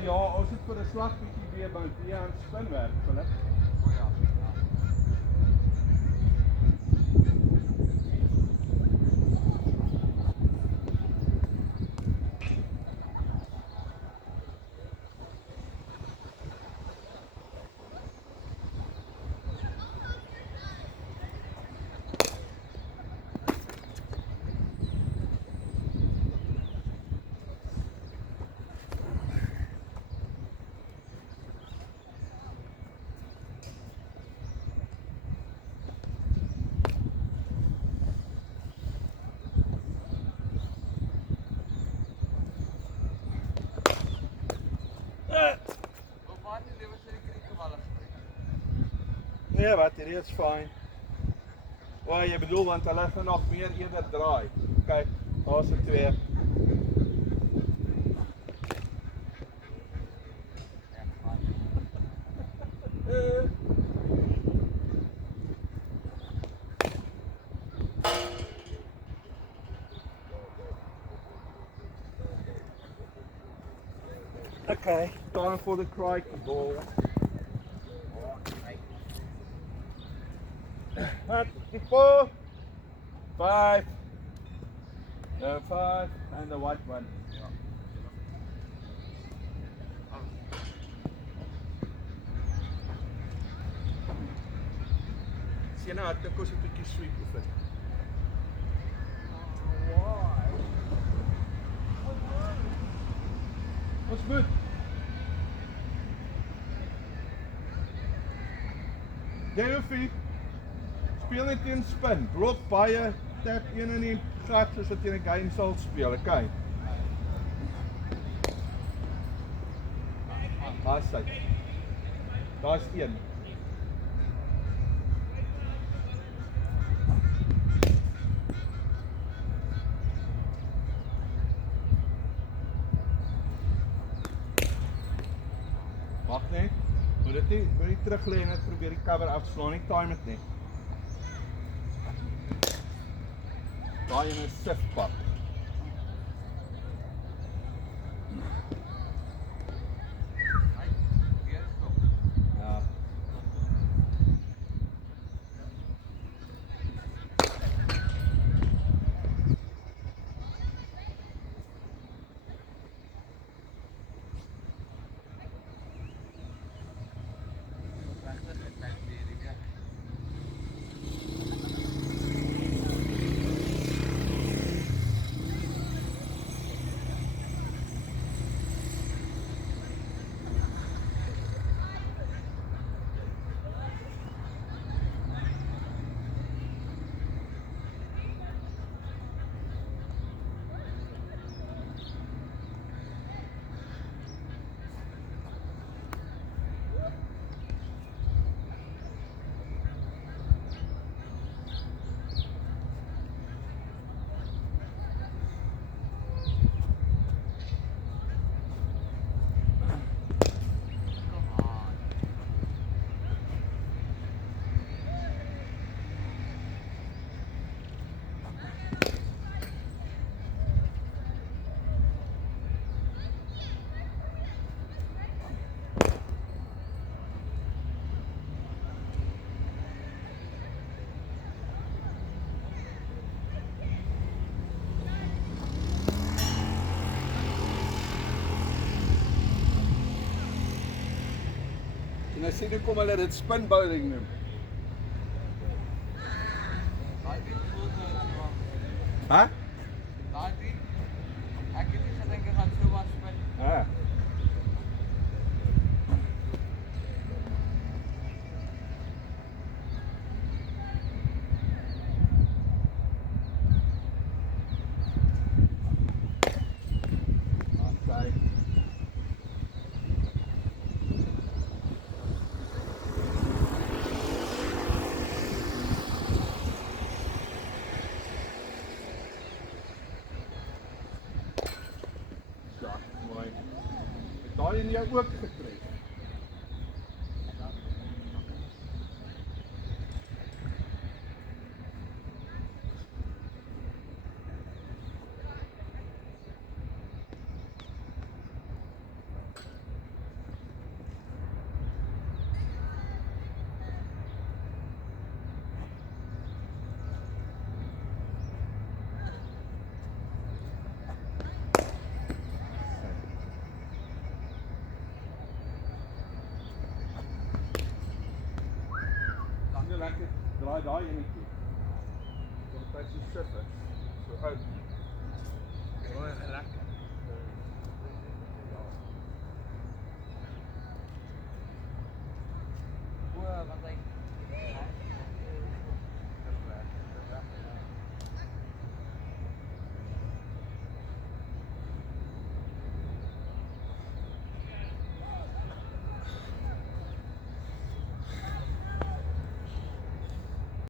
ja, als dit vir 'n slag bietjie weer by die aan spin werk, Philip. O ja. Nee, wat, hierdie is fyn. O, jy bedoel want hulle gaan nog meer eerder draai. Kyk, daar's er 2. Okay, time for the crikey ball. What? 4, 5, 5, and the white one. Sien nou, ek dink ons 'n bietjie sweep oefen. Why? Ons moet. Jy hoef nie. Speel net teen spin. Blok baie, tap een in die gat soos wat jy 'n game sal speel, okay? Daar's hy. Daar's een. Wag net. Moet nie terug lê en net probeer die cover afslaan nie, time dit net. Daai in 'n sifpak. Ja. En as sien hoekom hulle dit spin bowling noem. Hæ? Daai ek het nie gedink ek gaan so wat spin. Ja. Daai in jou ook getref. lekker. Draai daai enetjie. Dit is so siffe. So uit. Baie lekker.